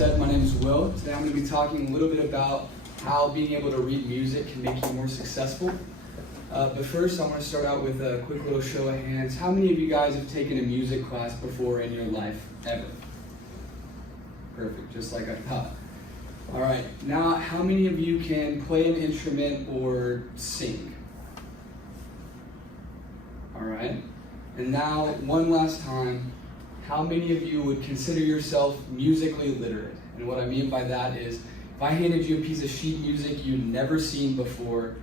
said, my name is Will. Today I'm going to be talking a little bit about how being able to read music can make you more successful. But first, I want to start out with a quick little show of hands. How many of you guys have taken a music class before in your life, ever? Perfect, just like I thought. All right, now how many of you can play an instrument or sing? All right, and now one last time, how many of you would consider yourself musically literate? And what I mean by that is, if I handed you a piece of sheet music you'd never seen before,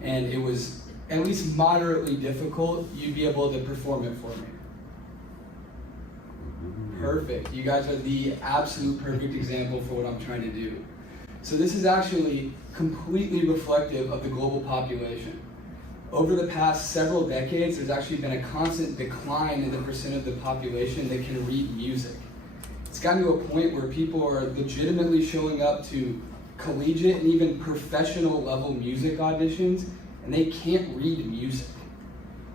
and it was at least moderately difficult, you'd be able to perform it for me. Perfect. You guys are the absolute perfect example for what I'm trying to do. So this is actually completely reflective of the global population. Over the past several decades, there's actually been a constant decline in the percent of the population that can read music. It's gotten to a point where people are legitimately showing up to collegiate and even professional level music auditions, and they can't read music.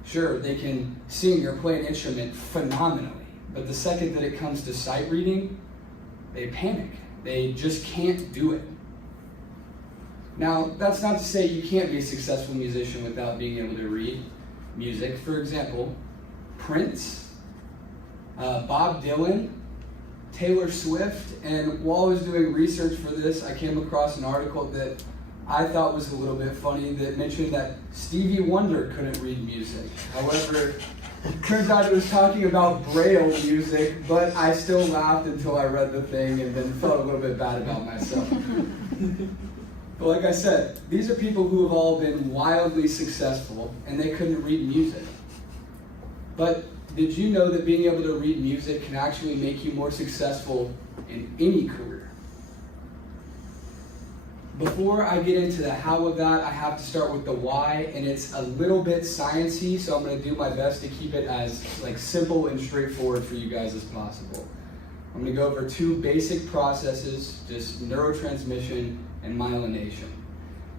Sure, they can sing or play an instrument phenomenally, but the second that it comes to sight reading, they panic. They just can't do it. Now, that's not to say you can't be a successful musician without being able to read music. For example, Prince, Bob Dylan, Taylor Swift, and while I was doing research for this, I came across an article that I thought was a little bit funny that mentioned that Stevie Wonder couldn't read music. However, it turns out it was talking about Braille music, but I still laughed until I read the thing and then felt a little bit bad about myself. But like I said, these are people who have all been wildly successful and they couldn't read music. But did you know that being able to read music can actually make you more successful in any career? Before I get into the how of that, I have to start with the why, and it's a little bit sciencey, so I'm going to do my best to keep it as simple and straightforward for you guys as possible. I'm going to go over two basic processes, just neurotransmission and myelination.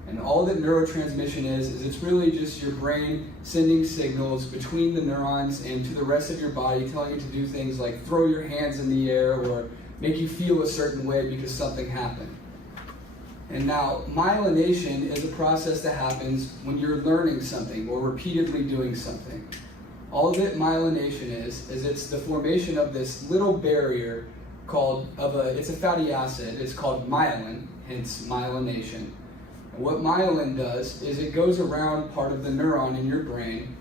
And all that neurotransmission is it's really just your brain sending signals between the neurons and to the rest of your body, telling you to do things like throw your hands in the air or make you feel a certain way because something happened. And now, myelination is a process that happens when you're learning something or repeatedly doing something. All that myelination is it's the formation of this little barrier it's a fatty acid. It's called myelin, hence myelination. And what myelin does is it goes around part of the neuron in your brain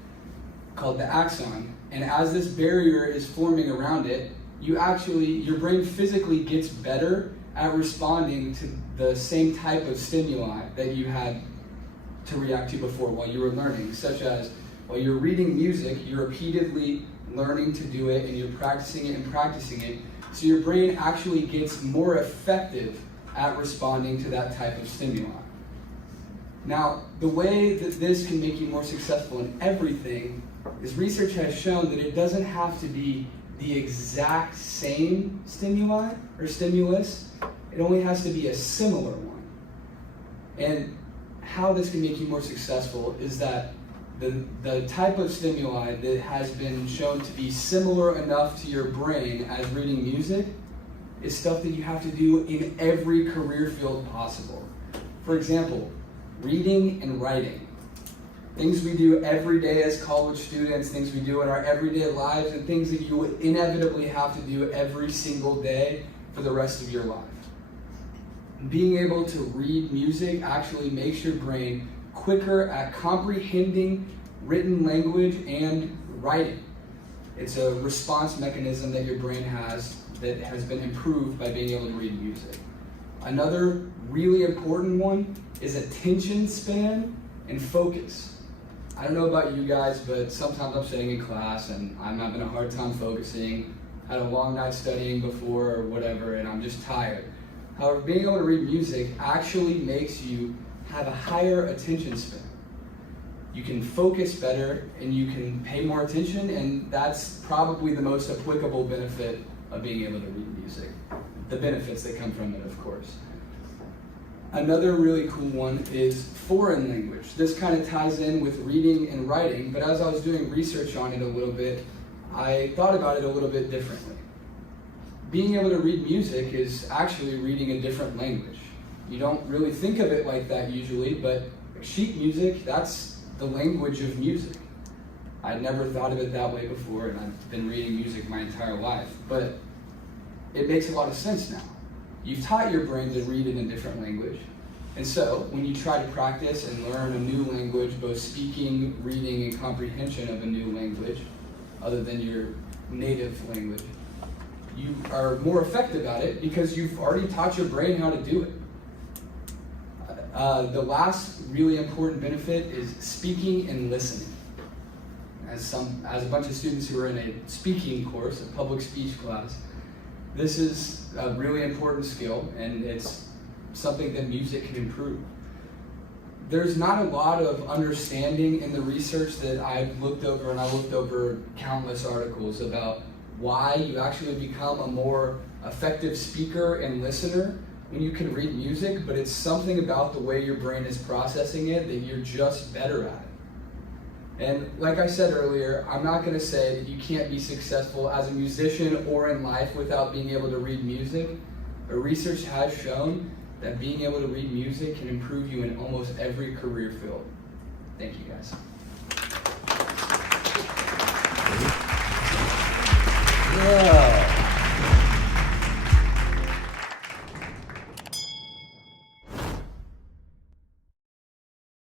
called the axon. And as this barrier is forming around it, your brain physically gets better at responding to the same type of stimuli that you had to react to before while you were learning, such as while you're reading music, you're repeatedly learning to do it and you're practicing it, so your brain actually gets more effective at responding to that type of stimuli. Now, the way that this can make you more successful in everything is research has shown that it doesn't have to be the exact same stimuli or stimulus. It only has to be a similar one. And how this can make you more successful is that the type of stimuli that has been shown to be similar enough to your brain as reading music is stuff that you have to do in every career field possible. For example, reading and writing. Things we do every day as college students, things we do in our everyday lives, and things that you would inevitably have to do every single day for the rest of your life. Being able to read music actually makes your brain quicker at comprehending written language and writing. It's a response mechanism that your brain has that has been improved by being able to read music. Another really important one is attention span and focus. I don't know about you guys, but sometimes I'm sitting in class and I'm having a hard time focusing, had a long night studying before or whatever, and I'm just tired. However, being able to read music actually makes you have a higher attention span. You can focus better and you can pay more attention, and that's probably the most applicable benefit of being able to read music. The benefits that come from it, of course. Another really cool one is foreign language. This kind of ties in with reading and writing, but as I was doing research on it a little bit, I thought about it a little bit differently. being able to read music is actually reading a different language. You don't really think of it like that usually, but sheet music, that's the language of music. I'd never thought of it that way before, and I've been reading music my entire life, but it makes a lot of sense now. You've taught your brain to read in a different language, and so when you try to practice and learn a new language, both speaking, reading, and comprehension of a new language, other than your native language, you are more effective at it because you've already taught your brain how to do it. The last really important benefit is speaking and listening. As a bunch of students who are in a speaking course, a public speech class, this is a really important skill, and it's something that music can improve. There's not a lot of understanding in the research that I've looked over, and I looked over countless articles about why you actually become a more effective speaker and listener when you can read music, but it's something about the way your brain is processing it that you're just better at it. And like I said earlier, I'm not going to say that you can't be successful as a musician or in life without being able to read music, but research has shown that being able to read music can improve you in almost every career field. Thank you guys.